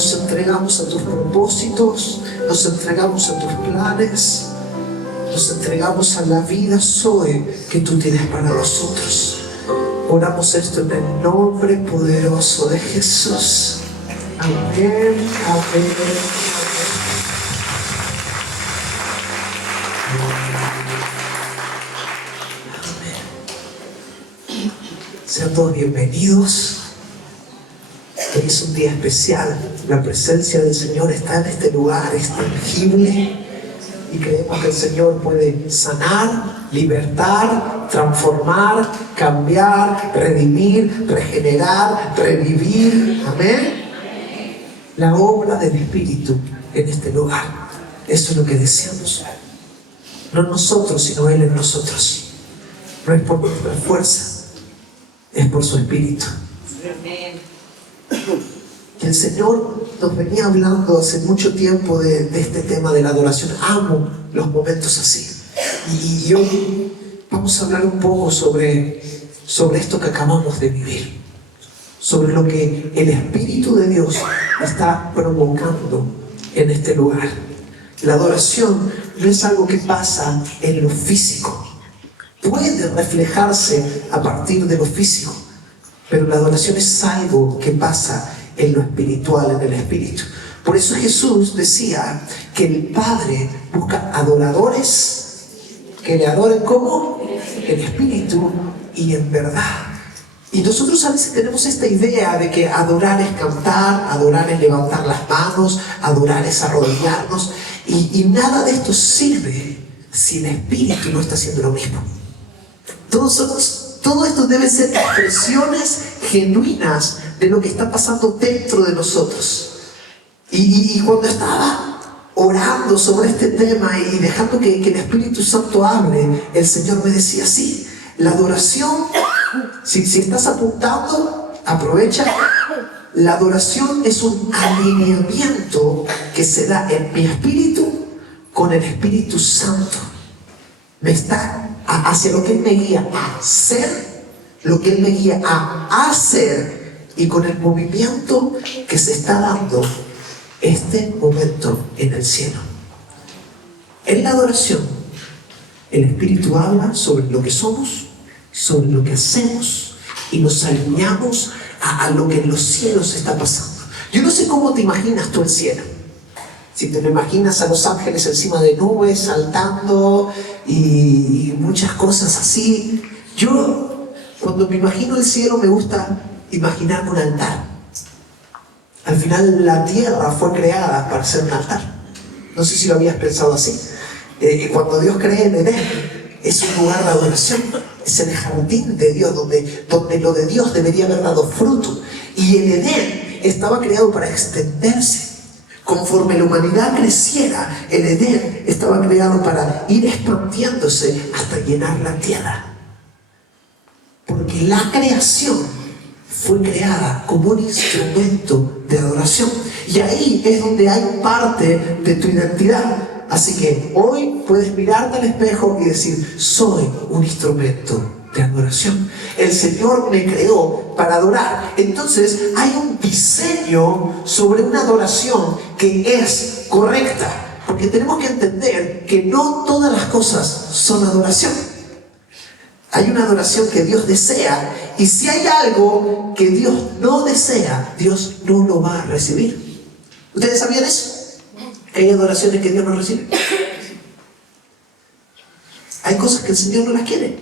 nos entregamos a tus propósitos, nos entregamos a tus planes, nos entregamos a la vida Zoe que tú tienes para nosotros. Oramos esto en el nombre poderoso de Jesús. Amén, amén, amén. Sean todos bienvenidos. Hoy es un día especial. La presencia del Señor está en este lugar, es tangible. Y creemos que el Señor puede sanar, libertar, transformar, cambiar, redimir, regenerar, revivir. Amén. La obra del Espíritu en este lugar. Eso es lo que deseamos. No nosotros, sino Él en nosotros. No es por nuestra fuerza, es por su Espíritu. Amén. Y el Señor nos venía hablando hace mucho tiempo de este tema de la adoración. Amo los momentos así. Y hoy vamos a hablar un poco sobre esto que acabamos de vivir. Sobre lo que el Espíritu de Dios está provocando en este lugar. La adoración no es algo que pasa en lo físico. Puede reflejarse a partir de lo físico, pero la adoración es algo que pasa en lo espiritual, en el Espíritu. Por eso Jesús decía que el Padre busca adoradores que le adoren como en espíritu y en verdad. Y nosotros a veces tenemos esta idea de que adorar es cantar, adorar es levantar las manos, adorar es arrodillarnos, y nada de esto sirve si el Espíritu no está haciendo lo mismo. Todo esto debe ser expresiones genuinas de lo que está pasando dentro de nosotros. Y cuando estaba orando sobre este tema y dejando que el Espíritu Santo hable, el Señor me decía así: la adoración, si estás apuntando, aprovecha. La adoración es un alineamiento que se da en mi espíritu con el Espíritu Santo. Me está hacia lo que Él me guía a ser, lo que Él me guía a hacer, y con el movimiento que se está dando este momento en el cielo. En la adoración, el Espíritu habla sobre lo que somos, sobre lo que hacemos, y nos alineamos a lo que en los cielos está pasando. Yo no sé cómo te imaginas tú el cielo. Si te lo imaginas a los ángeles encima de nubes, saltando y muchas cosas así. Yo, cuando me imagino el cielo, me gusta imaginarme un altar. Al final la tierra fue creada para ser un altar. No sé si lo habías pensado así. Cuando Dios crea el Edén, es un lugar de adoración. Es el jardín de Dios, donde lo de Dios debería haber dado fruto. Y el Edén estaba creado para extenderse. Conforme la humanidad creciera, el Edén estaba creado para ir expandiéndose hasta llenar la tierra. Porque la creación fue creada como un instrumento de adoración. Y ahí es donde hay parte de tu identidad. Así que hoy puedes mirarte al espejo y decir: soy un instrumento de adoración. El Señor me creó para adorar. Entonces hay un diseño sobre una adoración que es correcta. Porque tenemos que entender que no todas las cosas son adoración. Hay una adoración que Dios desea, y si hay algo que Dios no desea, Dios no lo va a recibir. ¿Ustedes sabían eso? ¿Que hay adoraciones que Dios no recibe? Hay cosas que el Señor no las quiere.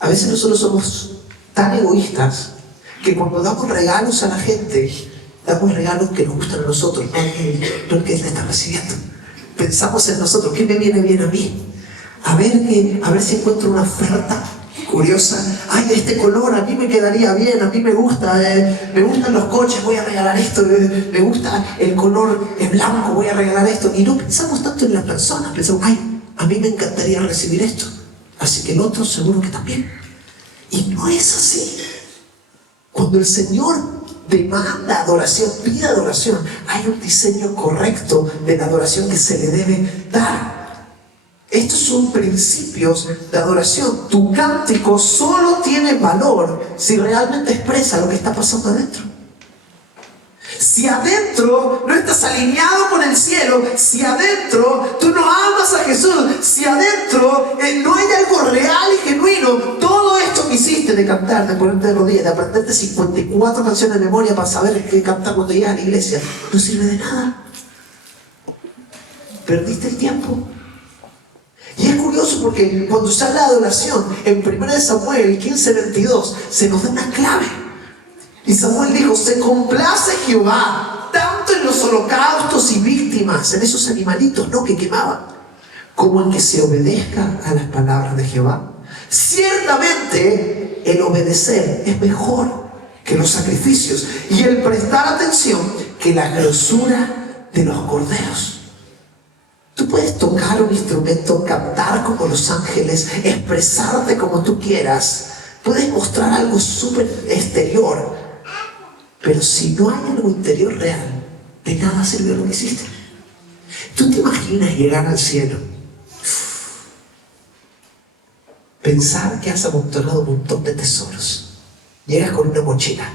A veces nosotros somos tan egoístas que cuando damos regalos a la gente, damos regalos que nos gustan a nosotros, no el que Él está recibiendo. Pensamos en nosotros: ¿qué me viene bien a mí? A ver si encuentro una oferta curiosa. Ay, este color a mí me quedaría bien, a mí me gustan los coches, voy a regalar esto, me gusta el color en blanco, voy a regalar esto. Y no pensamos tanto en las personas, pensamos: ay, a mí me encantaría recibir esto, así que el otro seguro que también. Y no es así. Cuando el Señor demanda adoración, pide adoración, hay un diseño correcto de la adoración que se le debe dar. Estos son principios de adoración. Tu cántico solo tiene valor si realmente expresa lo que está pasando adentro. si adentro no estás alineado con el cielo, si adentro tú no amas a Jesús, si adentro no hay algo real y genuino, todo esto que hiciste de cantar, de ponerte de rodillas, de aprenderte 54 canciones de memoria para saber qué cantar cuando llegas a la iglesia, no sirve de nada. Perdiste el tiempo. Y es curioso porque cuando se habla de adoración, en 1 Samuel 15:22, se nos da una clave. Y Samuel dijo, se complace Jehová, tanto en los holocaustos y víctimas, en esos animalitos, ¿no?, que quemaban, como en que se obedezca a las palabras de Jehová. Ciertamente, el obedecer es mejor que los sacrificios, y el prestar atención que la grosura de los corderos. Tú puedes tocar un instrumento, cantar como los ángeles, expresarte como tú quieras. Puedes mostrar algo súper exterior. Pero si no hay algo interior real, de nada sirve lo que hiciste. ¿Tú te imaginas llegar al cielo? Pensar que has amontonado un montón de tesoros. Llegas con una mochila.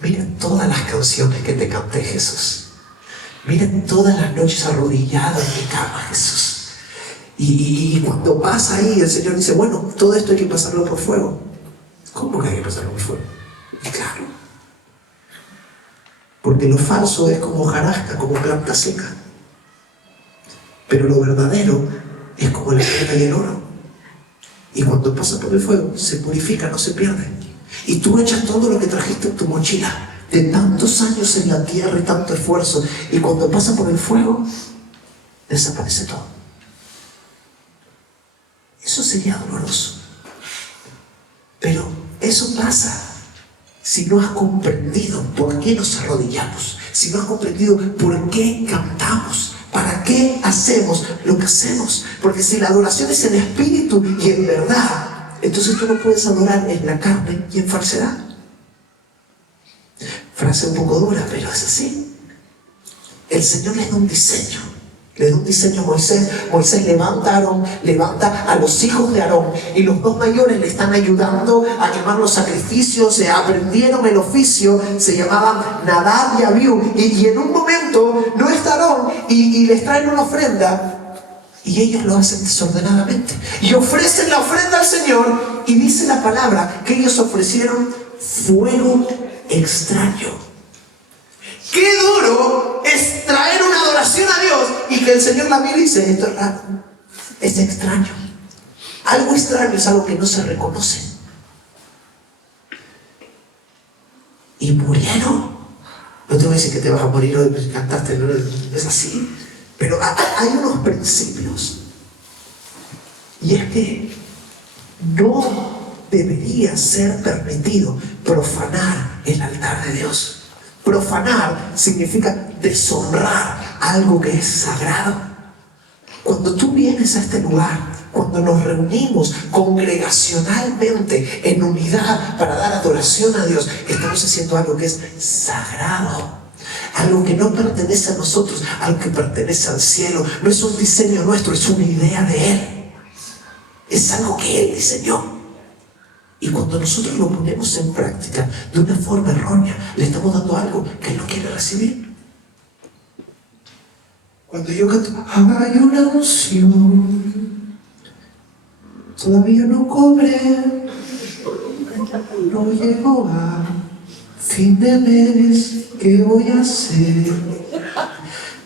Mira todas las canciones que te canté, Jesús. Miren todas las noches arrodillado en mi cama, Jesús. Y cuando pasa ahí, el Señor dice, bueno, todo esto hay que pasarlo por fuego. ¿Cómo que hay que pasarlo por fuego? Y claro. Porque lo falso es como hojarasca, como planta seca. Pero lo verdadero es como la plata y el oro. Y cuando pasa por el fuego, se purifica, no se pierde. Y tú echas todo lo que trajiste en tu mochila, de tantos años en la tierra y tanto esfuerzo, y cuando pasa por el fuego, desaparece todo. Eso sería doloroso. Pero eso pasa si no has comprendido por qué nos arrodillamos, si no has comprendido por qué cantamos, para qué hacemos lo que hacemos. Porque si la adoración es en espíritu y en verdad, entonces tú no puedes adorar en la carne y en falsedad. Frase un poco dura, pero es así. El Señor les da un diseño. Le da un diseño a Moisés. Moisés levanta a Aarón, levanta a los hijos de Aarón, y los dos mayores le están ayudando a quemar los sacrificios. Aprendieron el oficio, se llamaban Nadab y Abiú, y en un momento no está Aarón y les traen una ofrenda, y ellos lo hacen desordenadamente y ofrecen la ofrenda al Señor, y dice la palabra que ellos ofrecieron fuego extraño. Qué duro es traer una adoración a Dios y que el Señor la mire y dice, esto es raro, es extraño. Algo extraño es algo que no se reconoce. Y murieron. No te voy a decir que te vas a morir hoy porque cantaste, no es así. Pero hay unos principios. Y es que no debería ser permitido profanar el altar de Dios. Profanar significa deshonrar algo que es sagrado. Cuando tú vienes a este lugar, cuando nos reunimos congregacionalmente en unidad para dar adoración a Dios, estamos haciendo algo que es sagrado. Algo que no pertenece a nosotros, algo que pertenece al cielo. No es un diseño nuestro, es una idea de Él. Es algo que Él diseñó. Y cuando nosotros lo ponemos en práctica de una forma errónea, le estamos dando algo que Él no quiere recibir. Cuando yo canto, hay una unción, todavía no cobré, no llego a fin de mes, ¿qué voy a hacer?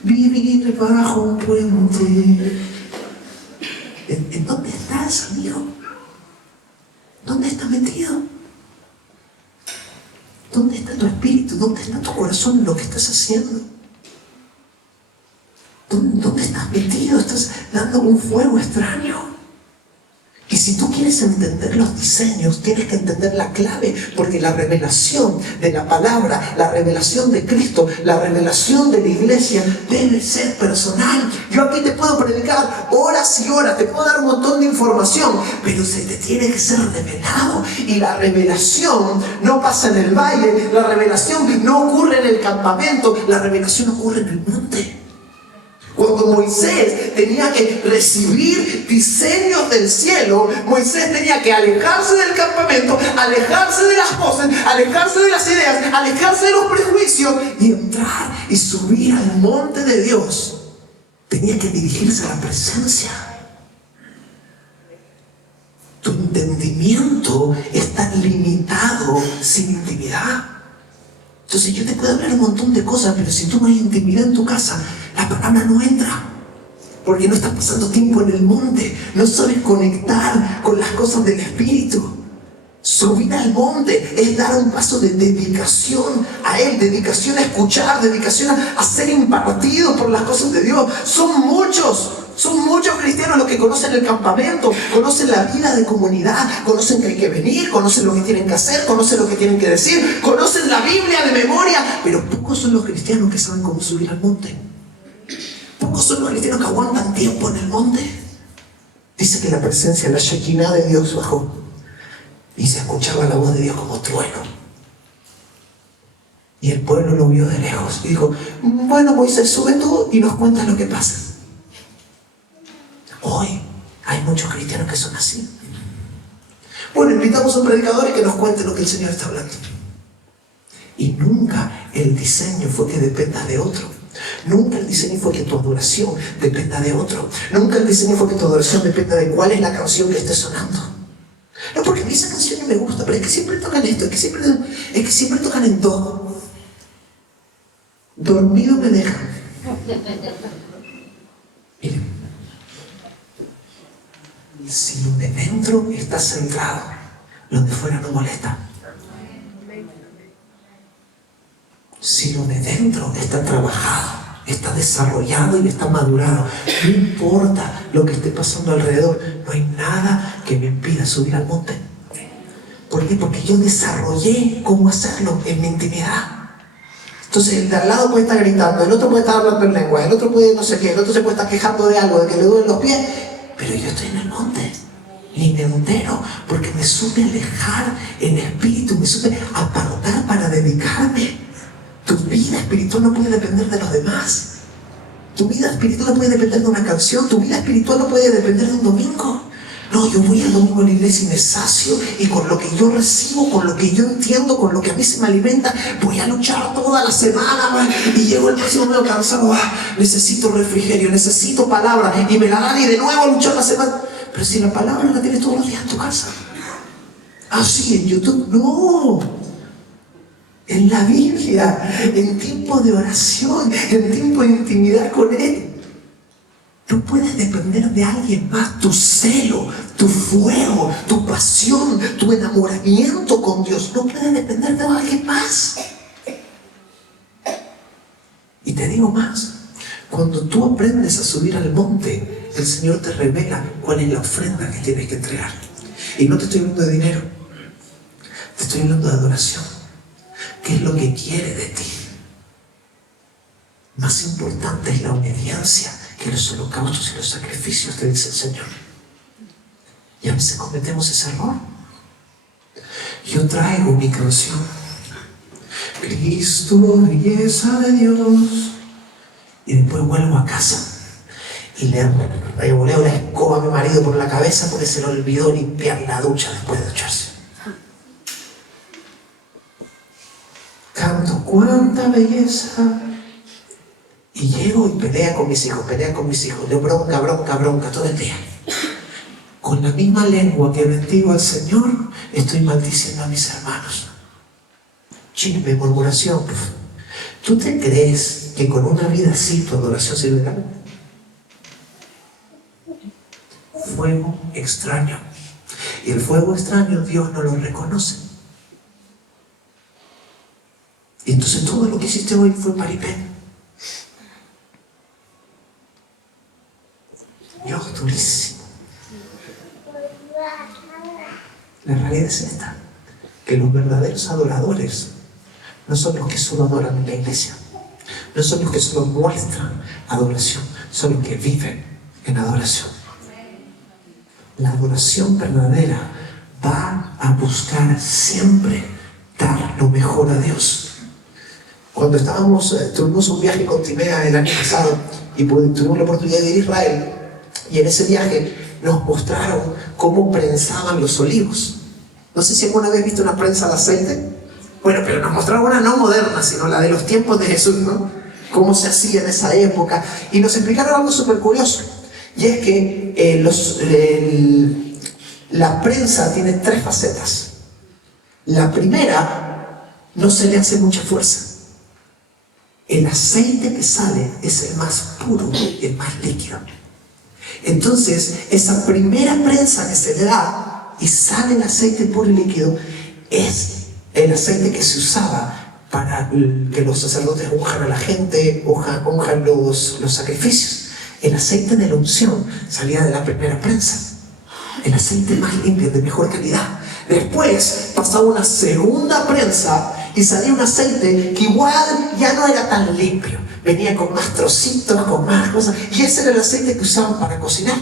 Vivir bajo un puente. ¿En dónde estás, amigo? ¿Dónde estás metido? ¿Dónde está tu espíritu? ¿Dónde está tu corazón en lo que estás haciendo? ¿Dónde estás metido? Estás dando un fuego extraño. Y si tú quieres entender los diseños, tienes que entender la clave, porque la revelación de la palabra, la revelación de Cristo, la revelación de la iglesia debe ser personal. Yo aquí te puedo predicar horas y horas, te puedo dar un montón de información, pero se te tiene que ser revelado. Y la revelación no pasa en el valle, la revelación no ocurre en el campamento, la revelación ocurre en el monte. Cuando Moisés tenía que recibir diseños del cielo, Moisés tenía que alejarse del campamento, alejarse de las cosas, alejarse de las ideas, alejarse de los prejuicios y entrar y subir al monte de Dios. Tenía que dirigirse a la presencia. Tu entendimiento está limitado sin intimidad. Entonces yo te puedo hablar un montón de cosas, pero si tú no hay intimidad en tu casa, la palabra no entra. Porque no estás pasando tiempo en el monte, no sabes conectar con las cosas del Espíritu. Subir al monte es dar un paso de dedicación a Él, dedicación a escuchar, dedicación a ser impartido por las cosas de Dios. Son muchos cristianos los que conocen el campamento, conocen la vida de comunidad, conocen que hay que venir, conocen lo que tienen que hacer, conocen lo que tienen que decir, conocen la Biblia de memoria, pero pocos son los cristianos que saben cómo subir al monte. Pocos son los cristianos que aguantan tiempo en el monte. Dice que la presencia, la Shekinah de Dios bajó y se escuchaba la voz de Dios como trueno. Y el pueblo lo vio de lejos y dijo: bueno, Moisés, sube tú y nos cuentas lo que pasa. Hoy hay muchos cristianos que son así. Bueno, invitamos a un predicador y que nos cuente lo que el Señor está hablando. Y nunca el diseño fue que dependa de otro. Nunca el diseño fue que tu adoración dependa de otro. Nunca el diseño fue que tu adoración dependa de cuál es la canción que esté sonando. No, porque a mí esa canción no me gusta, pero es que siempre tocan esto, es que siempre tocan en todo. Dormido me dejan. Miren, si lo de dentro está centrado, lo de fuera no molesta. Si lo de dentro está trabajado, está desarrollado y está madurado, no importa lo que esté pasando alrededor, no hay nada que me impida subir al monte. ¿Por qué? Porque yo desarrollé cómo hacerlo en mi intimidad. Entonces el de al lado puede estar gritando, el otro puede estar hablando en lengua, el otro puede no sé qué, el otro se puede estar quejando de algo, de que le duelen los pies, pero yo estoy en el monte y me entero porque me supe alejar en espíritu, me supe apartar para dedicarme. Tu vida espiritual no puede depender de los demás. Tu vida espiritual no puede depender de una canción. Tu vida espiritual no puede depender de un domingo. No, yo voy el domingo a la iglesia y me sacio, y con lo que yo recibo, con lo que yo entiendo, con lo que a mí se me alimenta, voy a luchar toda la semana, y llego el próximo medio cansado, necesito refrigerio, necesito palabra, y me la dan y de nuevo a luchar la semana. Pero si la palabra la tienes todos los días en tu casa. Sí, en YouTube, no. En la Biblia, en tiempo de oración, en tiempo de intimidad con Él. No puedes depender de alguien más. Tu celo, tu fuego, tu pasión, tu enamoramiento con Dios no puede depender de alguien más. Y te digo más, cuando tú aprendes a subir al monte, el Señor te revela cuál es la ofrenda que tienes que entregar. Y no te estoy hablando de dinero, te estoy hablando de adoración. ¿Qué es lo que quiere de ti? Más importante es la obediencia que los holocaustos y los sacrificios, te dice el Señor. Y a veces cometemos ese error. Yo traigo mi canción, Cristo, belleza de Dios, y después vuelvo a casa y le revoleo la escoba a mi marido por la cabeza porque se le olvidó limpiar la ducha después de ducharse. Canto cuánta belleza. Y llego y pelea con mis hijos, le bronca todo el día. Con la misma lengua que bendigo al Señor, estoy maldiciendo a mis hermanos. Chisme, murmuración. ¿Tú te crees que con una vida así tu adoración sirve de algo? Fuego extraño. Y el fuego extraño Dios no lo reconoce. Y entonces todo lo que hiciste hoy fue paripé. Dios durísimo. La realidad es esta, que los verdaderos adoradores no son los que solo adoran en la iglesia, no son los que solo muestran adoración, son los que viven en adoración. La adoración verdadera va a buscar siempre dar lo mejor a Dios. Cuando tuvimos un viaje con Timea el año pasado, y tuvimos la oportunidad de ir a Israel. Y en ese viaje nos mostraron cómo prensaban los olivos. No sé si alguna vez viste una prensa de aceite. Bueno, pero nos mostraron una no moderna, sino la de los tiempos de Jesús, ¿no? Cómo se hacía en esa época. Y nos explicaron algo súper curioso. Y es que la prensa tiene 3 facetas. La primera, no se le hace mucha fuerza. El aceite que sale es el más puro, el más líquido. Entonces, esa primera prensa que se le da y sale el aceite puro y líquido es el aceite que se usaba para que los sacerdotes unjan a la gente, unjan los sacrificios. El aceite de la unción salía de la primera prensa. El aceite más limpio, de mejor calidad. Después pasaba una segunda prensa y salía un aceite que igual ya no era tan limpio. Venía con más trocitos, con más cosas. Y ese era el aceite que usaban para cocinar.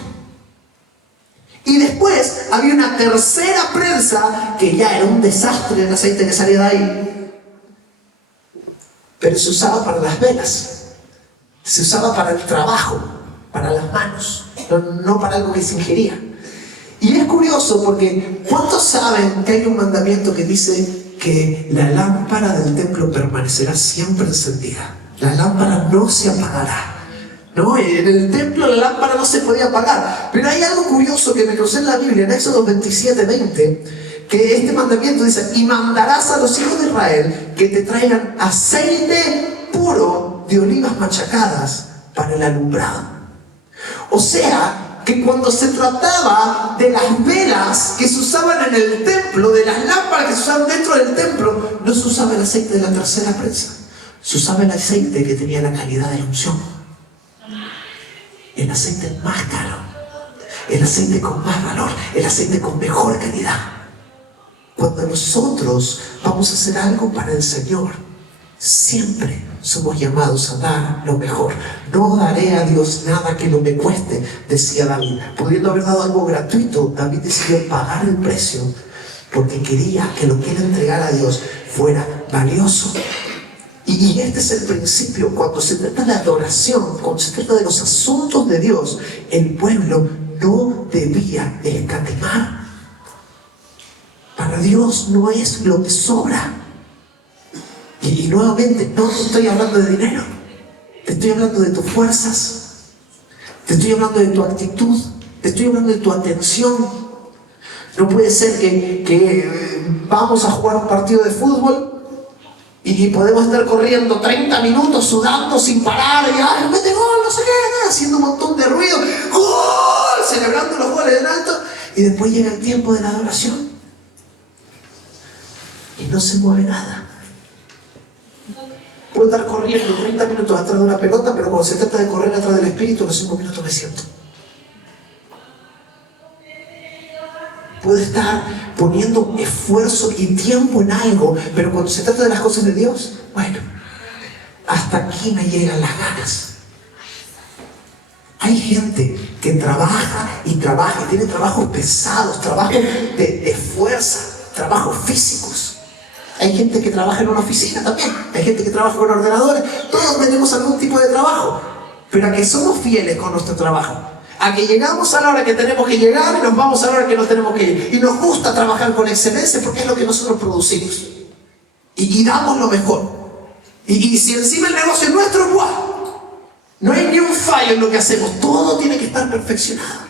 Y después había una tercera prensa que ya era un desastre el aceite que salía de ahí. Pero se usaba para las velas. Se usaba para el trabajo, para las manos, no para algo que se ingería. Y es curioso porque ¿cuántos saben que hay un mandamiento que dice que la lámpara del templo permanecerá siempre encendida? La lámpara no se apagará. ¿No? En el templo la lámpara no se podía apagar. Pero hay algo curioso que me crucé en la Biblia, en Éxodo 27:20, que este mandamiento dice: y mandarás a los hijos de Israel que te traigan aceite puro de olivas machacadas para el alumbrado. O sea, que cuando se trataba de las velas que se usaban en el templo, de las lámparas que se usaban dentro del templo, no se usaba el aceite de la tercera prensa. Se usaba el aceite que tenía la calidad de la unción. El aceite más caro, el aceite con más valor, el aceite con mejor calidad. Cuando nosotros vamos a hacer algo para el Señor, siempre somos llamados a dar lo mejor. No daré a Dios nada que no me cueste, decía David. Pudiendo haber dado algo gratuito, David decidió pagar el precio porque quería que lo que él entregara a Dios fuera valioso. Y este es el principio. Cuando se trata de adoración, cuando se trata de los asuntos de Dios, el pueblo no debía escatimar. Para Dios no es lo que sobra. Y nuevamente, no te estoy hablando de dinero. Te estoy hablando de tus fuerzas. Te estoy hablando de tu actitud. Te estoy hablando de tu atención. No puede ser que vamos a jugar un partido de fútbol y podemos estar corriendo 30 minutos, sudando sin parar, y ¡ay, mete gol! No sé qué, haciendo un montón de ruido, ¡gol! Celebrando los goles en alto, y después llega el tiempo de la adoración y no se mueve nada. Puedo estar corriendo 30 minutos atrás de una pelota, pero cuando se trata de correr atrás del Espíritu, en los 5 minutos me siento. Puedo estar poniendo esfuerzo y tiempo en algo, pero cuando se trata de las cosas de Dios, bueno, hasta aquí me llegan las ganas. Hay gente que trabaja y tiene trabajos pesados, trabajos de fuerza, trabajos físicos. Hay gente que trabaja en una oficina también, hay gente que trabaja con ordenadores. Todos tenemos algún tipo de trabajo, pero a que somos fieles con nuestro trabajo, a que llegamos a la hora que tenemos que llegar y nos vamos a la hora que no tenemos que ir. Y nos gusta trabajar con excelencia porque es lo que nosotros producimos. Y damos lo mejor. Y si encima el negocio es nuestro, ¡buah! No hay ni un fallo en lo que hacemos. Todo tiene que estar perfeccionado.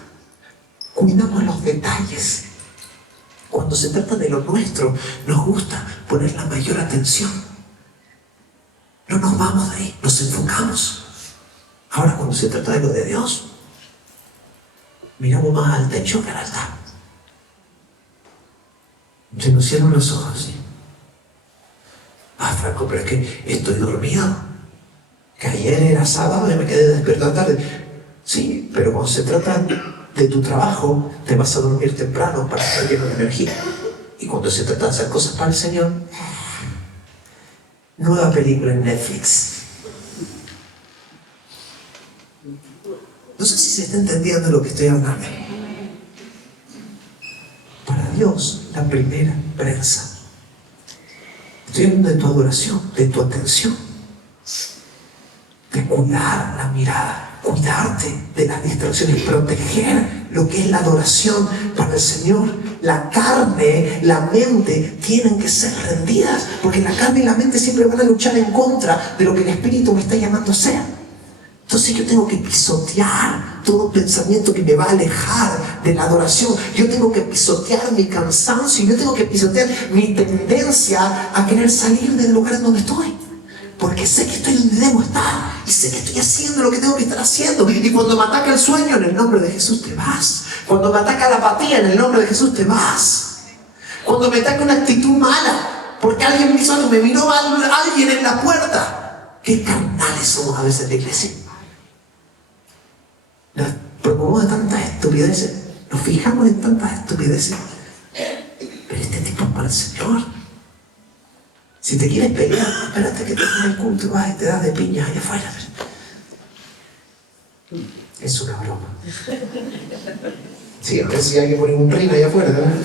Cuidamos los detalles. Cuando se trata de lo nuestro, nos gusta poner la mayor atención. No nos vamos de ahí, nos enfocamos. Ahora, cuando se trata de lo de Dios, miramos más al techo que al altar. Se nos cierran los ojos, ¿sí? Ah, Franco, pero es que estoy dormido. Que ayer era sábado y me quedé despierto tarde. Sí, pero cuando se trata de tu trabajo, te vas a dormir temprano para estar lleno de energía. Y cuando se trata de hacer cosas para el Señor, nueva película en Netflix. No sé si se está entendiendo lo que estoy hablando. Para Dios, la primera prensa. Estoy hablando de tu adoración, de tu atención, de cuidar la mirada. cuidarte de las distracciones, proteger lo que es la adoración para el Señor. La carne, la mente tienen que ser rendidas, porque la carne y la mente siempre van a luchar en contra de lo que el Espíritu me está llamando a ser. Entonces yo tengo que pisotear todo pensamiento que me va a alejar de la adoración. Yo tengo que pisotear mi cansancio, yo tengo que pisotear mi tendencia a querer salir del lugar en donde estoy. Porque sé que estoy donde debo estar y sé que estoy haciendo lo que tengo que estar haciendo. Y cuando me ataca el sueño, en el nombre de Jesús te vas. Cuando me ataca la apatía, en el nombre de Jesús te vas. Cuando me ataca una actitud mala, porque alguien me hizo algo, me miró alguien en la puerta. Qué carnales somos a veces en la iglesia. Nos preocupamos de tantas estupideces, nos fijamos en tantas estupideces. Pero este tipo es para el Señor. Si te quieres pelear, espérate que termine el culto y vas y te das de piñas allá afuera. Es una broma. Sí, a ver si hay que poner un reino allá afuera, ¿no?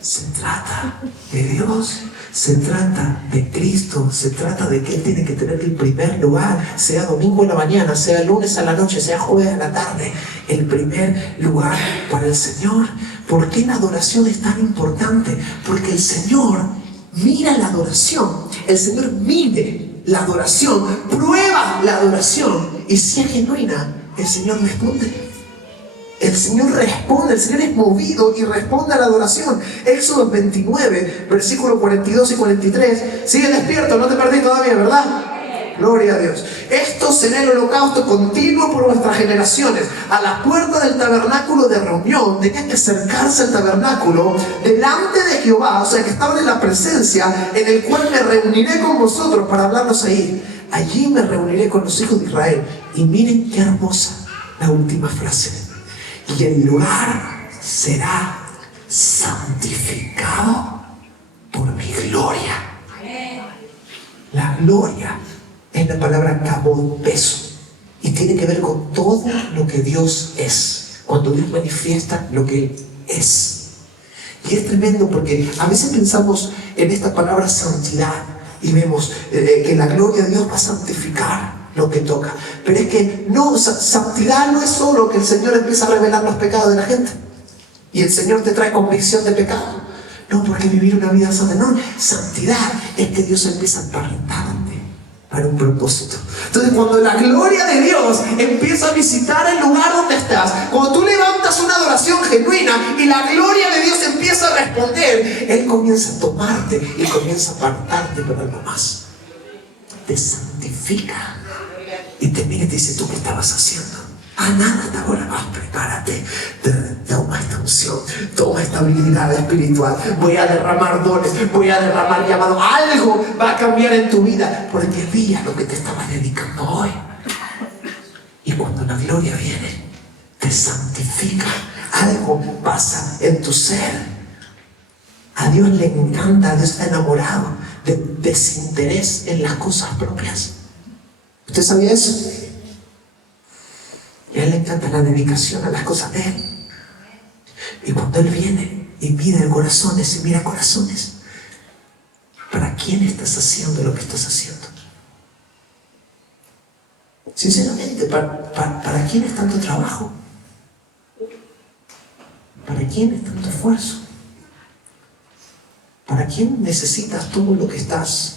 Se trata de Dios, se trata de Cristo, se trata de que Él tiene que tener el primer lugar, sea domingo en la mañana, sea lunes a la noche, sea jueves a la tarde, el primer lugar para el Señor. ¿Por qué la adoración es tan importante? Porque el Señor mira la adoración, el Señor mide la adoración, prueba la adoración, y si es genuina, el Señor responde. El Señor responde, el Señor es movido y responde a la adoración. Éxodo 29, versículos 42 y 43. Sigue despierto, no te perdí todavía, ¿verdad? Gloria a Dios. Esto será el holocausto continuo por vuestras generaciones. A la puerta del tabernáculo de reunión, tenían que acercarse al tabernáculo delante de Jehová, o sea que estaban en la presencia, en el cual me reuniré con vosotros para hablarnos ahí. Allí me reuniré con los hijos de Israel. Y miren qué hermosa la última frase. Y el lugar será santificado por mi gloria. La gloria es la palabra kabod, peso, y tiene que ver con todo lo que Dios es, cuando Dios manifiesta lo que Él es. Y es tremendo porque a veces pensamos en esta palabra santidad y vemos que la gloria de Dios va a santificar lo que toca. Pero es que no, santidad no es solo que el Señor empieza a revelar los pecados de la gente y el Señor te trae convicción de pecado. No, porque vivir una vida santa. No, santidad es que Dios empieza a apartarte para un propósito. Entonces, cuando la gloria de Dios empieza a visitar el lugar donde estás, cuando tú levantas una adoración genuina y la gloria de Dios empieza a responder, Él comienza a tomarte y comienza a apartarte para algo más. Te santifica y te mira y te dice: ¿tú qué estabas haciendo? Nada, hasta ahora más, prepárate, toma esta unción, toma esta habilidad espiritual, voy a derramar dones, voy a derramar llamado, algo va a cambiar en tu vida, porque vi a lo que te estabas dedicando hoy. Y cuando la gloria viene, te santifica, algo pasa en tu ser. A Dios le encanta, a Dios está enamorado del desinterés en las cosas propias. ¿Usted sabía eso? Y a Él le encanta la dedicación a las cosas de Él. Y cuando Él viene y mira corazones y mira corazones, ¿para quién estás haciendo lo que estás haciendo? Sinceramente, ¿para quién es tanto trabajo? ¿Para quién es tanto esfuerzo? ¿Para quién necesitas todo lo que estás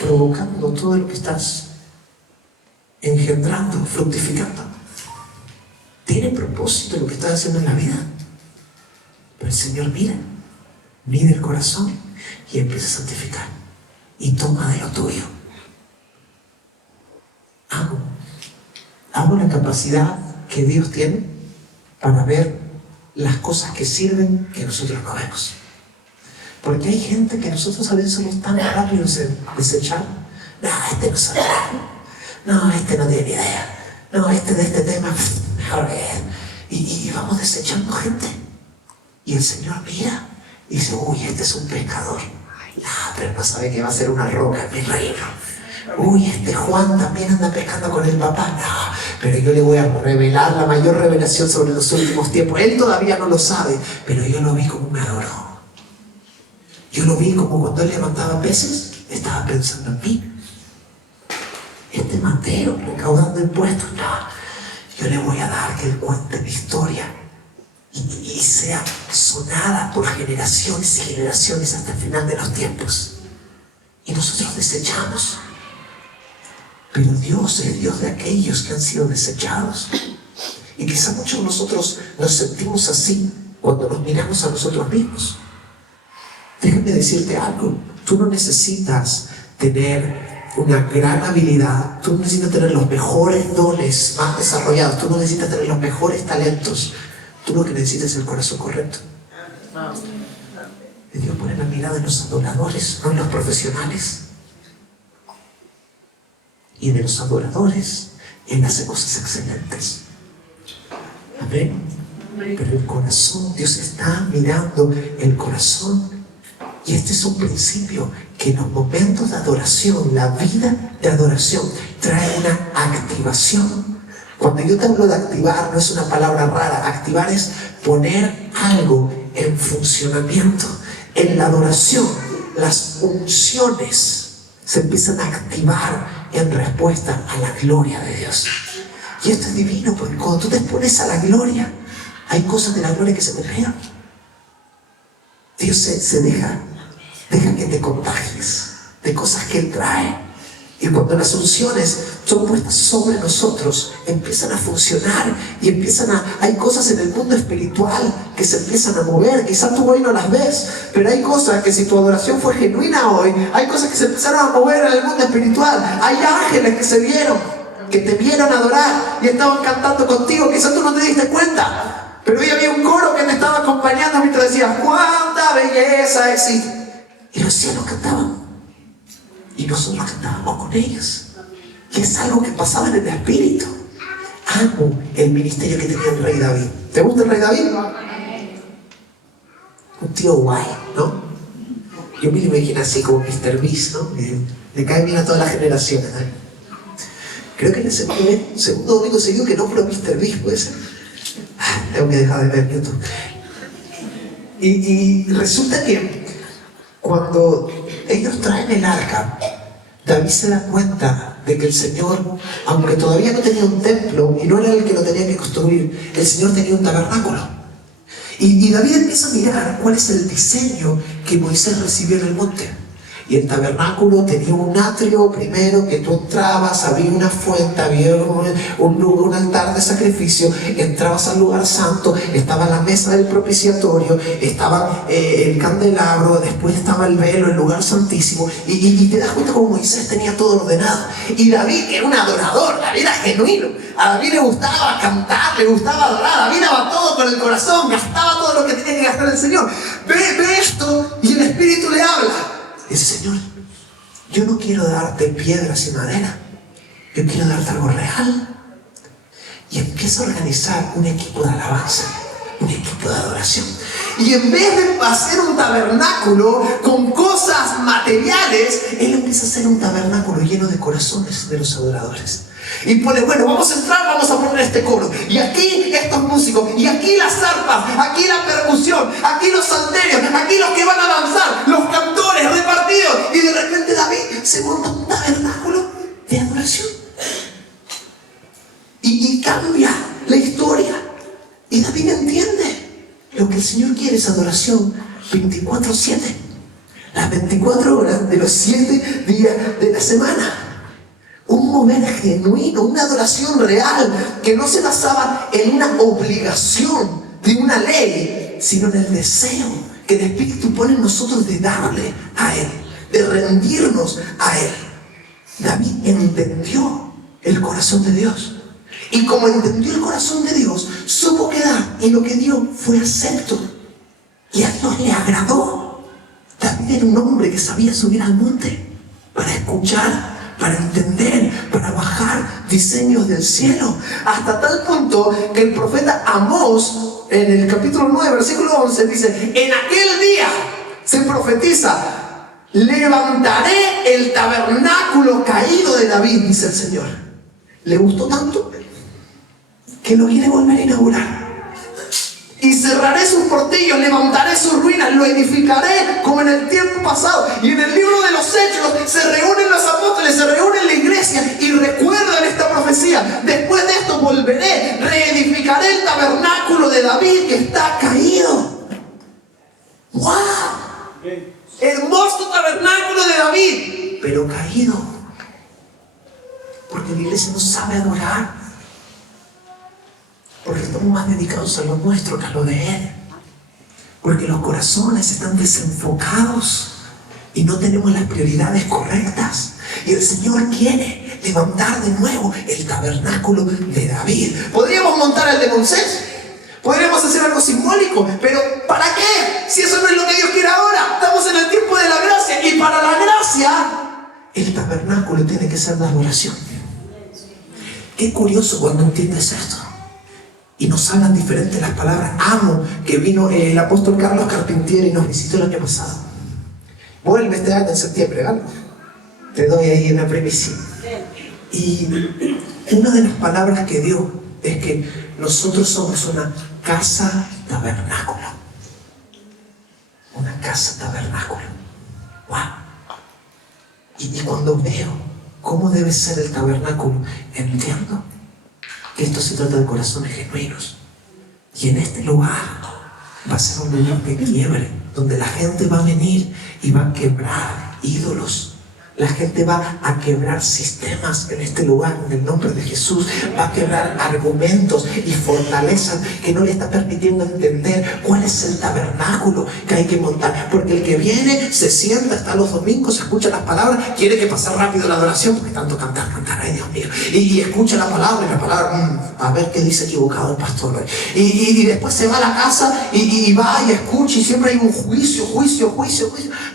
provocando, todo lo que estás engendrando, fructificando? ¿Tiene propósito lo que estás haciendo en la vida? Pero el Señor mide el corazón y empieza a santificar y toma de lo tuyo. Amo la capacidad que Dios tiene para ver las cosas que sirven que nosotros no vemos. Porque hay gente que nosotros a veces somos tan rápidos en desechar. No, este no sabe. No, este no tiene ni idea. No, este de este tema, y vamos desechando gente. Y el Señor mira y dice: uy, este es un pescador. No, pero no sabe que va a ser una roca en mi reino. Uy, este Juan también anda pescando con el papá. No, pero yo le voy a revelar la mayor revelación sobre los últimos tiempos. Él todavía no lo sabe, pero yo lo vi como me adoró. Yo lo vi como cuando él levantaba peces, estaba pensando en mí. Este este Mateo recaudando impuestos. No, yo le voy a dar que él cuente mi historia y sea sonada por generaciones y generaciones hasta el final de los tiempos. Y nosotros desechamos. Pero Dios es Dios de aquellos que han sido desechados. Y quizá muchos de nosotros nos sentimos así cuando nos miramos a nosotros mismos. Déjame decirte algo. Tú no necesitas tener una gran habilidad. Tú no necesitas tener los mejores dones más desarrollados. Tú no necesitas tener los mejores talentos. Tú lo que necesitas es el corazón correcto. Y Dios pone la mirada en los adoradores, no en los profesionales. Y de los adoradores, Él hace cosas excelentes. Amén. Pero el corazón, Dios está mirando el corazón. Y este es un principio que en los momentos de adoración, la vida de adoración trae una activación. Cuando yo te hablo de activar, no es una palabra rara. Activar es poner algo en funcionamiento. En la adoración, las unciones se empiezan a activar en respuesta a la gloria de Dios. Y esto es divino, porque cuando tú te pones a la gloria, hay cosas de la gloria que se te pegan. Dios se deja que te contagies de cosas que Él trae. Y cuando las unciones son puestas sobre nosotros, empiezan a funcionar y hay cosas en el mundo espiritual que se empiezan a mover. Quizás tú hoy no las ves, pero hay cosas que si tu adoración fue genuina hoy, hay cosas que se empezaron a mover en el mundo espiritual. Hay ángeles que se vieron, que te vieron adorar y estaban cantando contigo. Quizás tú no te diste cuenta, pero hoy había un coro que me estaba acompañando mientras decía: ¡cuánta belleza existe! Y los cielos cantaban. Y nosotros cantábamos con ellos. Que es algo que pasaba en el espíritu. Amo el ministerio que tenía el rey David. ¿Te gusta el rey David? Un tío guay, ¿no? Yo me lo imagino así como Mr. Beast, ¿no? Le cae bien a todas las generaciones, ¿no? Creo que en el segundo domingo seguido que no, pero Mr. Beast puede ser. Tengo que dejar de ver YouTube. Y resulta que cuando ellos traen el arca, David se da cuenta de que el Señor, aunque todavía no tenía un templo y no era el que lo tenía que construir, el Señor tenía un tabernáculo. Y David empieza a mirar cuál es el diseño que Moisés recibió en el monte. Y el tabernáculo tenía un atrio primero que tú entrabas, había una fuente, había un altar de sacrificio, entrabas al lugar santo, estaba la mesa del propiciatorio, estaba el candelabro, después estaba el velo, el lugar santísimo, y te das cuenta cómo Moisés tenía todo ordenado. Y David era un adorador, David era genuino, a David le gustaba cantar, le gustaba adorar, David daba todo con el corazón, gastaba todo lo que tenía que gastar el Señor. Ve esto y el Espíritu le habla. Dice: Señor, yo no quiero darte piedras y madera, yo quiero darte algo real. Y empieza a organizar un equipo de alabanza, un equipo de adoración. Y en vez de hacer un tabernáculo con cosas materiales, él empieza a hacer un tabernáculo lleno de corazones de los adoradores. Y pone: bueno, vamos a entrar, vamos a poner este coro, y aquí estos músicos, y aquí las arpas, aquí la percusión, aquí los salterios, aquí los que van a danzar, los cantores repartidos. Y de repente David se monta un tabernáculo de adoración y cambia la historia. Y David entiende: lo que el Señor quiere es adoración 24/7, las 24 horas de los 7 días de la semana. Un mover genuino, una adoración real que no se basaba en una obligación de una ley, sino en el deseo que el Espíritu pone en nosotros de darle a Él, de rendirnos a Él. David entendió el corazón de Dios. Y como entendió el corazón de Dios, supo que dar, y lo que dio fue acepto. Y a Dios le agradó. David era un hombre que sabía subir al monte para escuchar, para entender, para bajar diseños del cielo. Hasta tal punto que el profeta Amós, en el capítulo 9, versículo 11, dice: en aquel día se profetiza: levantaré el tabernáculo caído de David, dice el Señor. Le gustó tanto que lo quiere volver a inaugurar. Y cerraré sus portillos, levantaré sus ruinas, lo edificaré como en el tiempo pasado. Y en el libro de los Hechos se reúnen los apóstoles, se reúne la iglesia y recuerdan pero caído. Porque la iglesia no sabe adorar. Porque estamos más dedicados a lo nuestro que a lo de Él. Porque los corazones están desenfocados y no tenemos las prioridades correctas. Y el Señor quiere levantar de nuevo el tabernáculo de David. Podríamos montar el de Moisés, podríamos hacer algo simbólico, pero ¿para qué? Si eso no es lo que Dios quiere ahora. Estamos en el tiempo de la gracia, y para la gracia el tabernáculo tiene que ser de adoración. Qué curioso cuando entiendes esto y nos hablan diferentes las palabras. Amo que vino el apóstol Carlos Carpentier y nos visitó el año pasado. Vuelve este año en septiembre, ¿vale? Te doy ahí una primicia. Y una de las palabras que dio es que nosotros somos una casa tabernáculo. Una casa tabernáculo. ¡Wow! Y cuando veo cómo debe ser el tabernáculo, entiendo que esto se trata de corazones genuinos. Y en este lugar va a ser un lugar de quiebre, donde la gente va a venir y va a quebrar ídolos. La gente va a quebrar sistemas en este lugar, en el nombre de Jesús. Va a quebrar argumentos y fortalezas que no le está permitiendo entender cuál es el tabernáculo que hay que montar. Porque el que viene, se sienta, está los domingos, escucha las palabras, quiere que pase rápido la adoración, porque tanto cantar, ay Dios mío. Y escucha la palabra, y la palabra, a ver qué dice equivocado el pastor hoy. Y después se va a la casa y va y escucha, y siempre hay un juicio.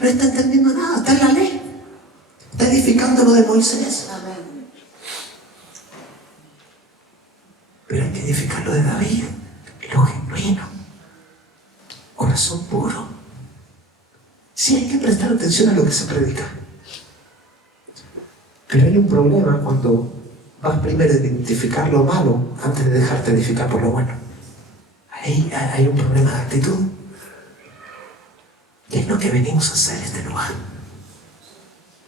No está entendiendo nada, está en la ley. Está edificando lo de Moisés. Amén. Pero hay que edificar lo de David, lo genuino, corazón puro. Sí, hay que prestar atención a lo que se predica. Pero hay un problema cuando vas primero a identificar lo malo antes de dejarte edificar por lo bueno. Ahí hay un problema de actitud. ¿Qué es lo que venimos a hacer en este lugar?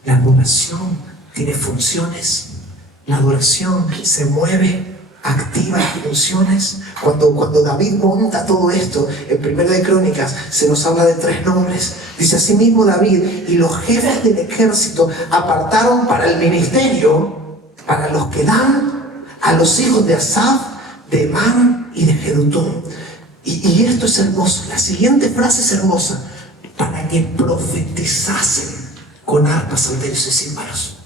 La adoración tiene funciones. La adoración se mueve, activa funciones. Cuando David monta todo esto, en 1 de Crónicas se nos habla de 3 nombres. Dice asimismo David, y los jefes del ejército apartaron para el ministerio, para los que dan, a los hijos de Asaf, de Emán y de Jedutún. Y esto es hermoso. La siguiente frase es hermosa. Para que profetizasen con arpas, salterios y címbalos.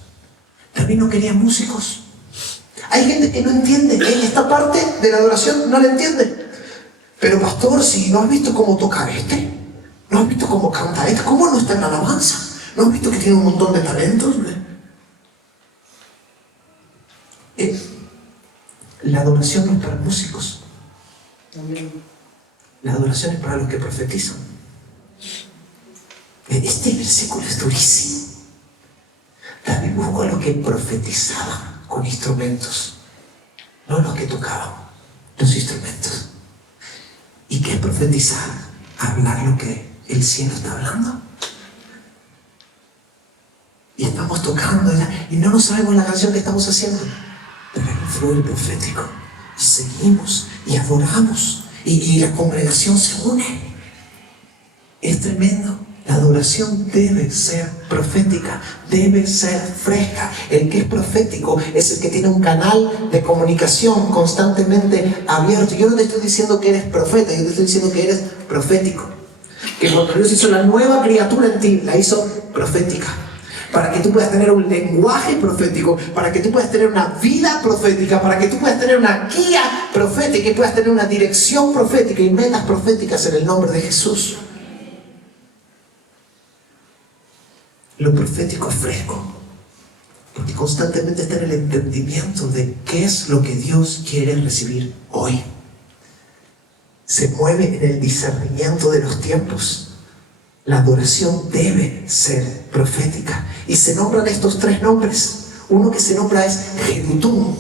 David no quería músicos. Hay gente que no entiende, en esta parte de la adoración no la entiende. Pero pastor, si no has visto cómo toca este, no has visto cómo canta este, cómo no está en la alabanza, no has visto que tiene un montón de talentos. La adoración no es para músicos. La adoración es para los que profetizan. Este versículo es durísimo. David buscó a los que profetizaban con instrumentos, no a los que tocaban los instrumentos. ¿Y qué es profetizar? Hablar lo que el cielo está hablando. Y estamos tocando y no nos sabemos la canción que estamos haciendo, pero hay un fluir profético. Y seguimos y adoramos y la congregación se une. Es tremendo. La adoración debe ser profética, debe ser fresca. El que es profético es el que tiene un canal de comunicación constantemente abierto. Yo no te estoy diciendo que eres profeta, yo te estoy diciendo que eres profético. Que cuando Dios hizo la nueva criatura en ti, la hizo profética. Para que tú puedas tener un lenguaje profético, para que tú puedas tener una vida profética, para que tú puedas tener una guía profética y puedas tener una dirección profética y metas proféticas en el nombre de Jesús. Lo profético es fresco, porque constantemente está en el entendimiento de qué es lo que Dios quiere recibir hoy. Se mueve en el discernimiento de los tiempos. La adoración debe ser profética. Y se nombran estos 3 nombres. Uno que se nombra es Jedutún.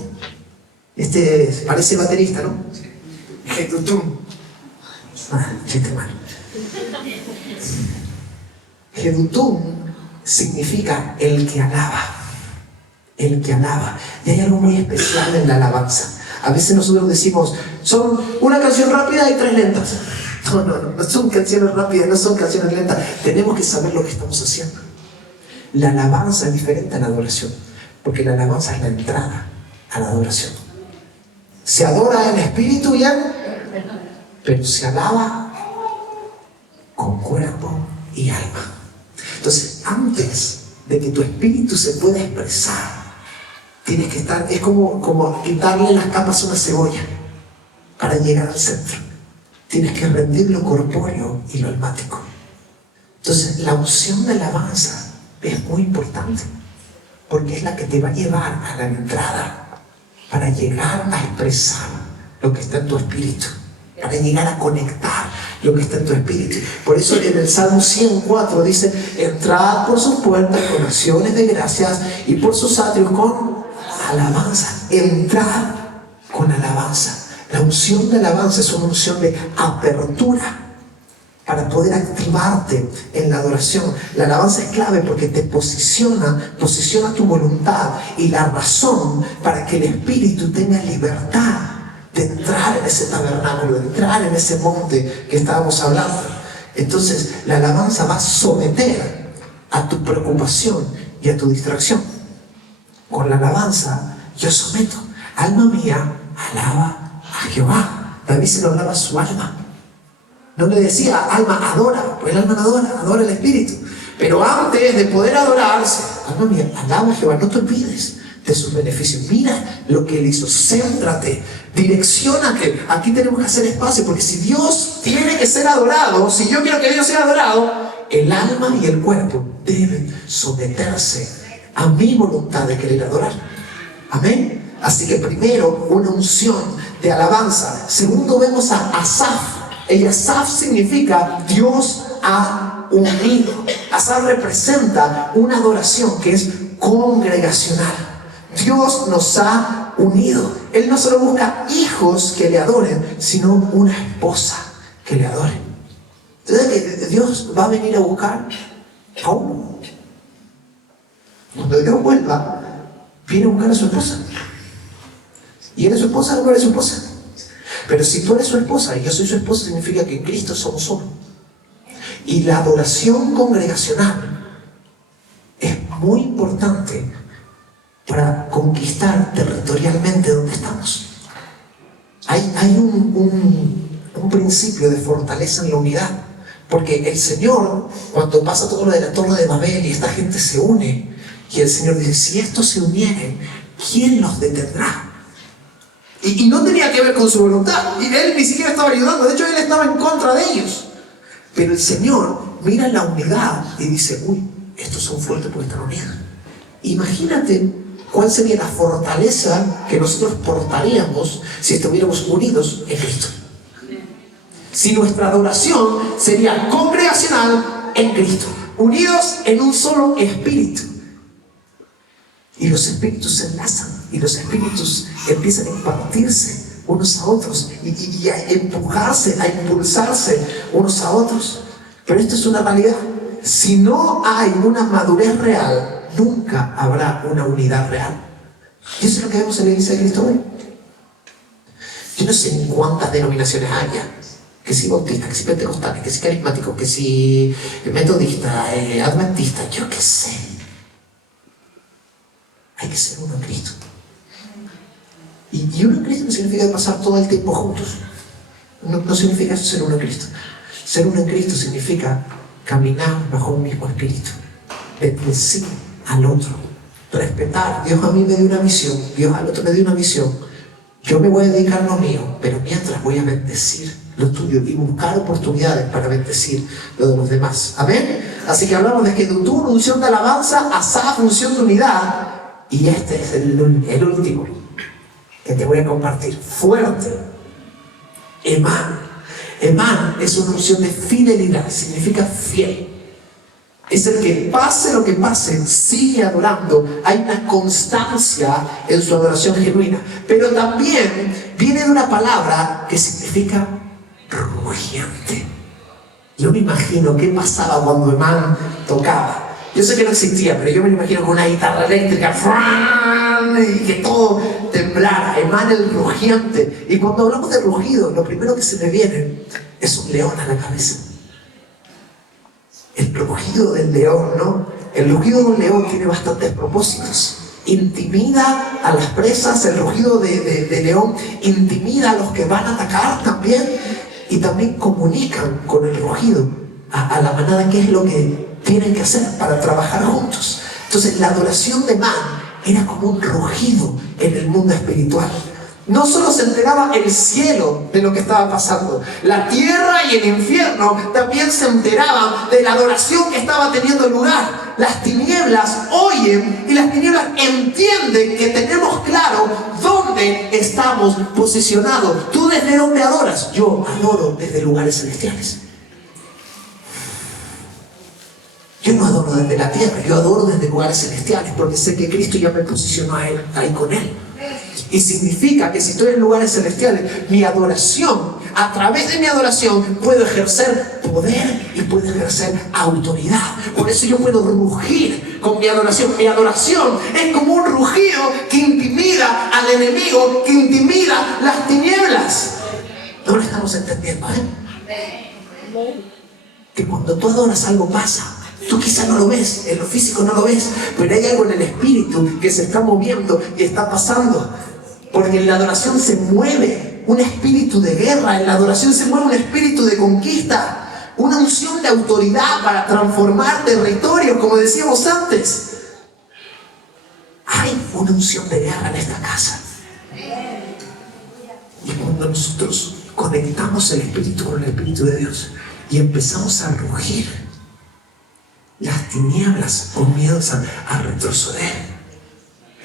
Este parece baterista, ¿no? Jedutún. Chiste mal. Jedutún significa el que alaba. El que alaba. Y hay algo muy especial en la alabanza. A veces nosotros decimos, son una canción rápida y 3 lentas. No son canciones rápidas, no son canciones lentas. Tenemos que saber lo que estamos haciendo. La alabanza es diferente a la adoración, porque la alabanza es la entrada a la adoración. Se adora en espíritu y en, pero se alaba con cuerpo y alma. Entonces, antes de que tu espíritu se pueda expresar, tienes que estar, es como quitarle las capas a una cebolla para llegar al centro. Tienes que rendir lo corpóreo y lo almático. Entonces, la unción de alabanza es muy importante, porque es la que te va a llevar a la entrada para llegar a expresar lo que está en tu espíritu, para llegar a conectar lo que está en tu espíritu. Por eso en el Salmo 104 dice: entrad por sus puertas con acciones de gracias y por sus atrios con alabanza. Entrad con alabanza. La unción de alabanza es una unción de apertura para poder activarte en la adoración. La alabanza es clave porque te posiciona tu voluntad y la razón para que el espíritu tenga libertad de entrar en ese tabernáculo, de entrar en ese monte que estábamos hablando. Entonces, la alabanza va a someter a tu preocupación y a tu distracción. Con la alabanza, yo someto. Alma mía, alaba a Jehová. David se lo hablaba a su alma. No le decía, alma, adora, pues el alma no adora el espíritu. Pero antes de poder adorarse, alma mía, alaba a Jehová, no te olvides de sus beneficios. Mira lo que él hizo, céntrate, direcciónate. Aquí tenemos que hacer espacio, porque si Dios tiene que ser adorado, si yo quiero que Dios sea adorado, el alma y el cuerpo deben someterse a mi voluntad de querer adorar. Amén. Así que primero, una unción de alabanza. Segundo, vemos a Asaf. El Asaf significa Dios ha unido. Asaf representa una adoración que es congregacional. Dios nos ha unido. Él no solo busca hijos que le adoren, sino una esposa que le adore. Entonces, Dios va a venir a buscar a uno. Cuando Dios vuelva, viene a buscar a su esposa. Y él es su esposa, no eres su esposa. Pero si tú eres su esposa y yo soy su esposa, significa que en Cristo somos uno. Y la adoración congregacional es muy importante para conquistar territorialmente donde estamos. Hay un principio de fortaleza en la unidad. Porque el Señor, cuando pasa todo lo de la Torre de Babel y esta gente se une, y el Señor dice, si estos se unieren, ¿quién los detendrá? Y no tenía que ver con su voluntad. Y él ni siquiera estaba ayudando. De hecho, él estaba en contra de ellos. Pero el Señor mira la unidad y dice, uy, estos son fuertes porque están unidos. Imagínate cuál sería la fortaleza que nosotros portaríamos si estuviéramos unidos en Cristo. Si nuestra adoración sería congregacional en Cristo, unidos en un solo espíritu. Y los espíritus se enlazan y los espíritus empiezan a impartirse unos a otros y a empujarse, a impulsarse unos a otros. Pero esto es una realidad. Si no hay una madurez real, nunca habrá una unidad real. Y eso es lo que vemos en la Iglesia de Cristo hoy. Yo no sé en cuántas denominaciones haya. Que si bautista, que si pentecostal, que si carismático, que si metodista, adventista, yo qué sé. Hay que ser uno en Cristo. Y uno en Cristo no significa pasar todo el tiempo juntos. No significa eso ser uno en Cristo. Ser uno en Cristo significa caminar bajo un mismo espíritu. Bendecir al otro. Respetar. Dios a mí me dio una misión. Dios al otro me dio una misión. Yo me voy a dedicar a lo mío, pero mientras voy a bendecir lo tuyo y buscar oportunidades para bendecir lo de los demás. Amén. Así que hablamos de que tú una unción de alabanza, Asaf unción de unidad. Y este es el último que te voy a compartir. Fuerte. Emán. Emán es una unción de fidelidad. Significa fiel. Es el que pase lo que pase, sigue adorando. Hay una constancia en su adoración genuina. Pero también viene de una palabra que significa rugiente. Yo me imagino qué pasaba cuando Emán tocaba. Yo sé que no existía, pero yo me lo imagino con una guitarra eléctrica y que todo temblara. Emán el rugiente. Y cuando hablamos de rugido, lo primero que se me viene es un león a la cabeza. El rugido del león, ¿no? El rugido de un león tiene bastantes propósitos. Intimida a las presas, el rugido de león intimida a los que van a atacar también, y también comunican con el rugido a la manada qué es lo que tienen que hacer para trabajar juntos. Entonces la adoración de Man era como un rugido en el mundo espiritual. No solo se enteraba el cielo de lo que estaba pasando, la tierra y el infierno también se enteraban de la adoración que estaba teniendo lugar. Las tinieblas oyen y las tinieblas entienden que tenemos claro dónde estamos posicionados. ¿Tú desde dónde adoras? Yo adoro desde lugares celestiales. Yo no adoro desde la tierra, yo adoro desde lugares celestiales, porque sé que Cristo ya me posicionó ahí con Él. Y significa que si estoy en lugares celestiales, mi adoración, a través de mi adoración, puedo ejercer poder y puedo ejercer autoridad. Por eso yo puedo rugir con mi adoración. Mi adoración es como un rugido que intimida al enemigo, que intimida las tinieblas. No lo estamos entendiendo, Que cuando tú adoras algo pasa. Tú quizás no lo ves, en lo físico no lo ves, pero hay algo en el espíritu que se está moviendo y está pasando. Porque en la adoración se mueve un espíritu de guerra, en la adoración se mueve un espíritu de conquista, una unción de autoridad para transformar territorios, como decíamos antes. Hay una unción de guerra en esta casa. Y cuando nosotros conectamos el espíritu con el espíritu de Dios y empezamos a rugir, las tinieblas comienzan a retroceder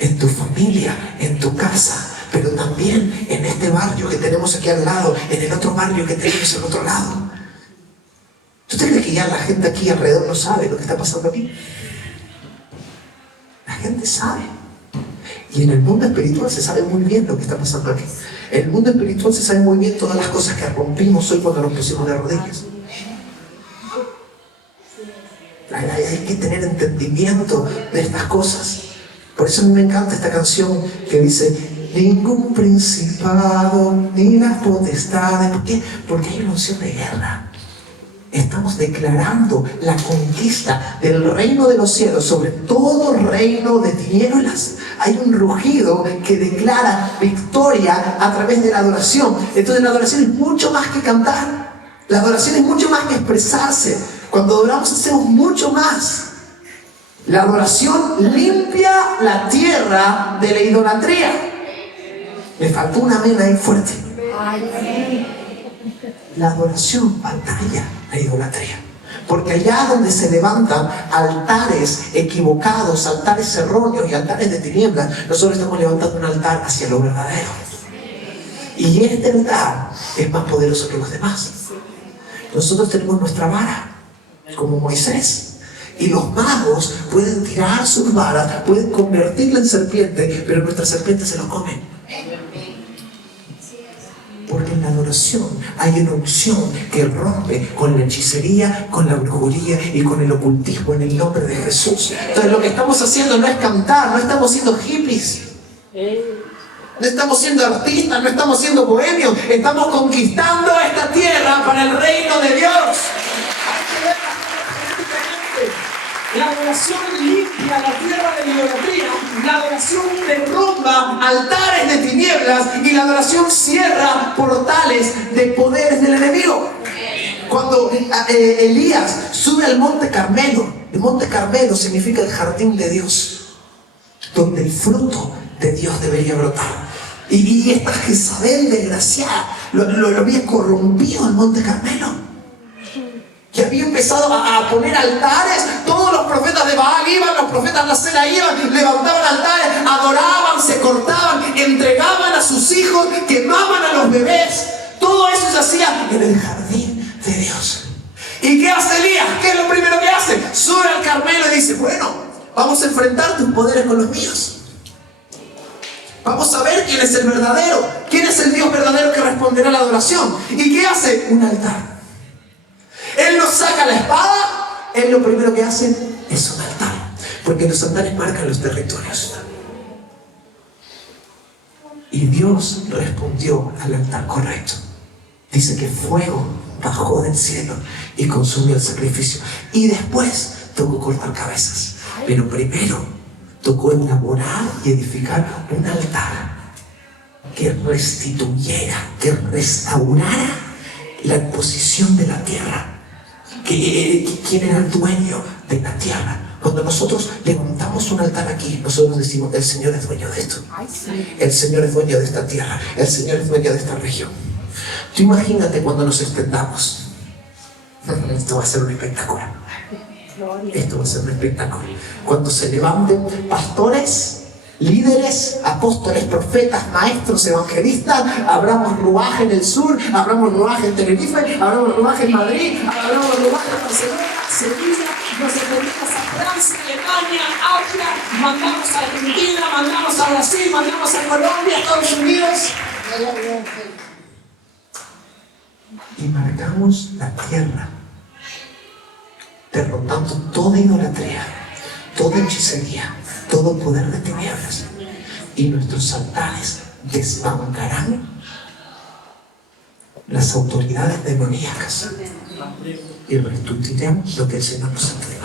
en tu familia, en tu casa, pero también en este barrio que tenemos aquí al lado, en el otro barrio que tenemos al otro lado. ¿Tú te crees que ya la gente aquí alrededor no sabe lo que está pasando aquí? La gente sabe. Y en el mundo espiritual se sabe muy bien lo que está pasando aquí. En el mundo espiritual se sabe muy bien todas las cosas que rompimos hoy cuando nos pusimos de rodillas. Hay que tener entendimiento de estas cosas. Por eso a mí me encanta esta canción que dice: ningún principado ni las potestades. ¿Por qué? Porque hay una unción de guerra. Estamos declarando la conquista del reino de los cielos sobre todo reino de tinieblas. Hay un rugido que declara victoria a través de la adoración. Entonces la adoración es mucho más que cantar. La adoración es mucho más que expresarse. Cuando adoramos hacemos mucho más. La adoración limpia la tierra de la idolatría. Me faltó un amén ahí fuerte. La adoración batalla la idolatría. Porque allá donde se levantan altares equivocados, altares erróneos y altares de tinieblas, nosotros estamos levantando un altar hacia lo verdadero. Y este altar es más poderoso que los demás. Nosotros tenemos nuestra vara, como Moisés. Y los magos pueden tirar sus varas, pueden convertirla en serpiente, pero nuestra serpiente se lo come. Porque en la adoración hay una unción que rompe con la hechicería, con la brujería y con el ocultismo en el nombre de Jesús. Entonces lo que estamos haciendo no es cantar, no estamos siendo hippies. No estamos siendo artistas, no estamos siendo bohemios. Estamos conquistando esta tierra para el reino de Dios. La adoración limpia la tierra de la idolatría. La adoración derrumba altares de tinieblas. Y la adoración cierra portales de poderes del enemigo. Cuando Elías sube al monte Carmelo, el monte Carmelo significa el jardín de Dios, donde el fruto de Dios debería brotar. Y esta Jezabel desgraciada lo había corrompido el monte Carmelo. Que había empezado a poner altares. Todos los profetas de Baal iban, los profetas de Acera iban, levantaban altares, adoraban, se cortaban, entregaban a sus hijos, quemaban a los bebés. Todo eso se hacía en el jardín de Dios. ¿Y qué hace Elías? ¿Qué es lo primero que hace? Sube al Carmelo y dice: bueno, vamos a enfrentar tus poderes con los míos. Vamos a ver quién es el verdadero, quién es el Dios verdadero que responderá a la adoración. ¿Y qué hace? Un altar. Él no saca la espada, él lo primero que hace es un altar, porque los altares marcan los territorios. Y Dios respondió al altar correcto. Dice que fuego bajó del cielo y consumió el sacrificio. Y después tocó cortar cabezas. Pero primero tocó elaborar y edificar un altar que restituyera, que restaurara la posición de la tierra. ¿Quién era el dueño de la tierra? Cuando nosotros levantamos un altar aquí, nosotros decimos: el Señor es dueño de esto. El Señor es dueño de esta tierra. El Señor es dueño de esta región. Tú imagínate cuando nos extendamos. Esto va a ser un espectáculo. Esto va a ser un espectáculo. Cuando se levanten pastores, líderes, apóstoles, profetas, maestros, evangelistas, abramos ruaje en el sur, abramos ruaje en Tenerife, abramos ruaje en Madrid, abramos ruaje en Barcelona, Sevilla, nos extendemos a Francia, Alemania, Austria, mandamos a Argentina, mandamos a Brasil, mandamos a Colombia, Estados Unidos. Y marcamos la tierra, derrotando toda idolatría, toda hechicería, todo poder de tinieblas, y nuestros altares desbancarán las autoridades demoníacas y restituiremos lo que el Señor nos entregó.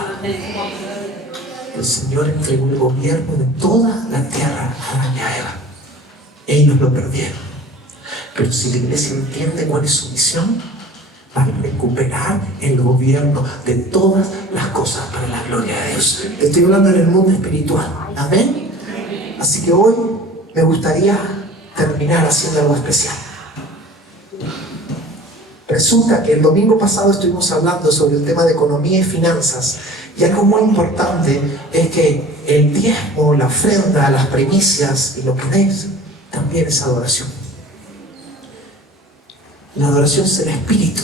El Señor entregó el gobierno de toda la tierra a Adán y a Eva. Ellos lo perdieron. Pero si la iglesia entiende cuál es su misión, va a recuperar el gobierno de todas las cosas para la gloria de Dios. Estoy hablando en el mundo espiritual. Amén. Así que hoy me gustaría terminar haciendo algo especial. Resulta que el domingo pasado estuvimos hablando sobre el tema de economía y finanzas, y algo muy importante es que el diezmo, la ofrenda, las primicias y lo que des también es adoración. La adoración es el espíritu,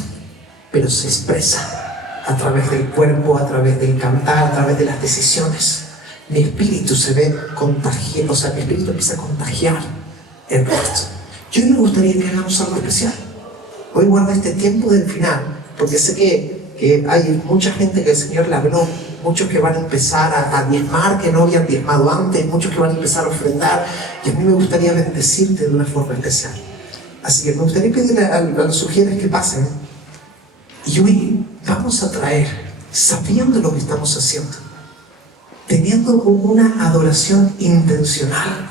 pero se expresa a través del cuerpo, a través del cantar, a través de las decisiones. Mi espíritu se ve contagiado, o sea, mi espíritu empieza a contagiar el resto. Yo me gustaría que hagamos algo especial. Hoy guarda este tiempo del final, porque sé que hay mucha gente que el Señor le habló, muchos que van a empezar a diezmar, que no habían diezmado antes, muchos que van a empezar a ofrendar, y a mí me gustaría bendecirte de una forma especial. Así que me gustaría pedirle a los sugieres que pasen. Y hoy vamos a traer, sabiendo lo que estamos haciendo, teniendo una adoración intencional,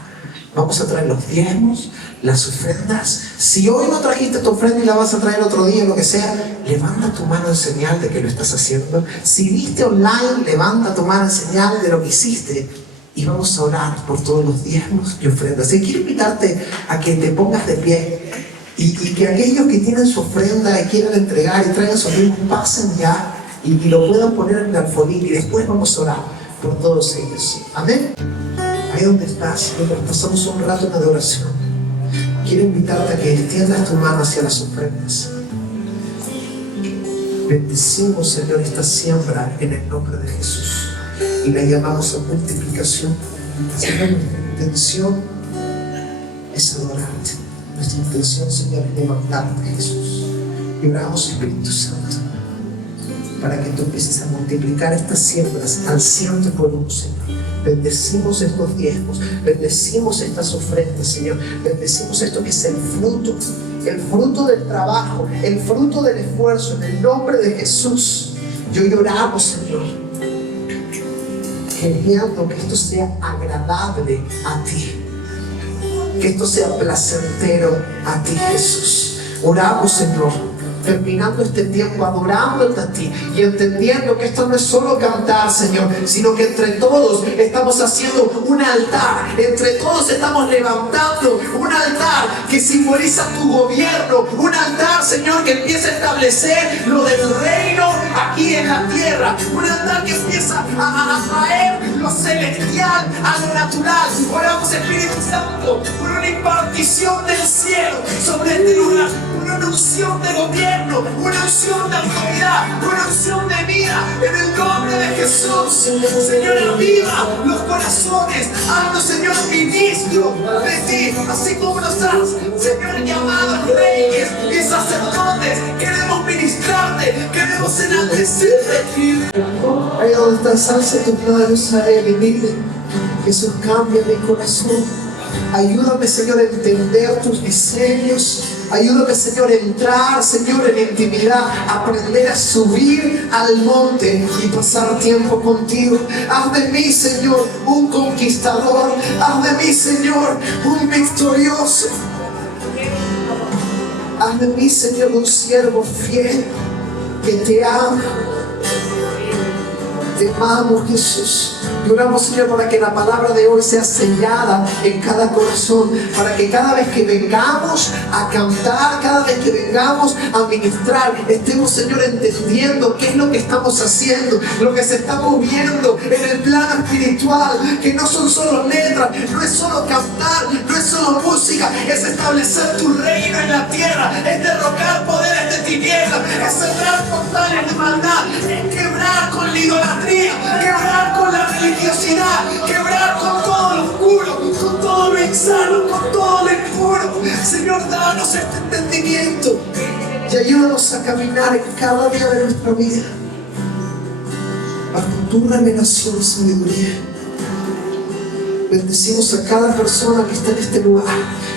vamos a traer los diezmos, las ofrendas. Si hoy no trajiste tu ofrenda y la vas a traer otro día, lo que sea, levanta tu mano en señal de que lo estás haciendo. Si viste online, levanta tu mano en señal de lo que hiciste. Y vamos a orar por todos los diezmos y ofrendas. Y quiero invitarte a que te pongas de pie y que aquellos que tienen su ofrenda y quieran entregar y traigan sus diezmos, pasen ya y lo puedan poner en el alfolí, y después vamos a orar por todos ellos. Amén. Ahí donde estás, mientras pasamos un rato en adoración, quiero invitarte a que extiendas tu mano hacia las ofrendas. Bendecimos, Señor, esta siembra en el nombre de Jesús y la llamamos a multiplicación. Señor, nuestra intención es adorarte. Nuestra intención, Señor, es levantarte, Jesús. Y oramos, Espíritu Santo, para que tú empieces a multiplicar estas siembras al 100 por 1, Señor. Bendecimos estos diezmos, bendecimos estas ofrendas, Señor. Bendecimos esto que es el fruto del trabajo, el fruto del esfuerzo, en el nombre de Jesús. Y hoy oramos, Señor, queriendo que esto sea agradable a ti, que esto sea placentero a ti, Jesús. Oramos, Señor, terminando este tiempo adorándote a ti y entendiendo que esto no es solo cantar, Señor, sino que entre todos estamos haciendo un altar, entre todos estamos levantando un altar que simboliza tu gobierno, un altar, Señor, que empieza a establecer lo del reino aquí en la tierra, un altar que empieza a traer lo celestial a lo natural. Oramos, Espíritu Santo, por una impartición del cielo sobre este lugar, una unción de gobierno, una unción de autoridad, una unción de vida en el nombre de Jesús. Señor, aviva los corazones, haznos, Señor, ministro de ti, así como nos has, Señor, llamado reyes y sacerdotes. Queremos ministrarte, queremos enaltecerte. Ahí donde estás, alza tu mano a Él y dile: Jesús, cambia mi corazón, Ayúdame, Señor, a entender tus diseños. Ayúdame, Señor, a entrar, Señor, en intimidad, aprender a subir al monte y pasar tiempo contigo. Haz de mí, Señor, un conquistador. Haz de mí, Señor, un victorioso. Haz de mí, Señor, un siervo fiel que te ama. Te amamos, Jesús. Y oramos, Señor, para que la palabra de hoy sea sellada en cada corazón, para que cada vez que vengamos a cantar, cada vez que vengamos a ministrar, estemos, Señor, entendiendo qué es lo que estamos haciendo, lo que se está moviendo en el plano espiritual, que no son solo letras, no es solo cantar, no es solo música, es establecer tu reino en la tierra, es derrocar poderes de tinieblas, es cerrar portales de maldad, es quebrar con la idolatría, quebrar con la religiosidad, quebrar con todo lo oscuro, con todo lo insano, con todo lo impuro. Señor, danos este entendimiento y ayúdanos a caminar en cada día de nuestra vida bajo tu revelación y sabiduría. Bendecimos a cada persona que está en este lugar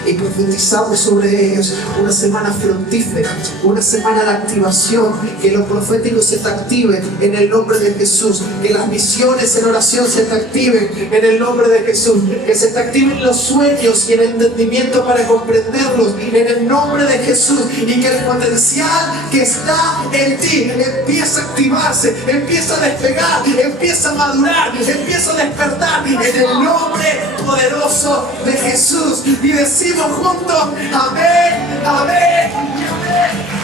y profetizamos sobre ellos una semana fructífera, una semana de activación, que lo profético se te active en el nombre de Jesús, que las misiones en oración se te activen en el nombre de Jesús, que se te activen los sueños y el entendimiento para comprenderlos en el nombre de Jesús, y que el potencial que está en ti empieza a activarse, empieza a despegar, empieza a madurar, empieza a despertar en el nombre poderoso de Jesús. Y decimos juntos: amén, amén y amén.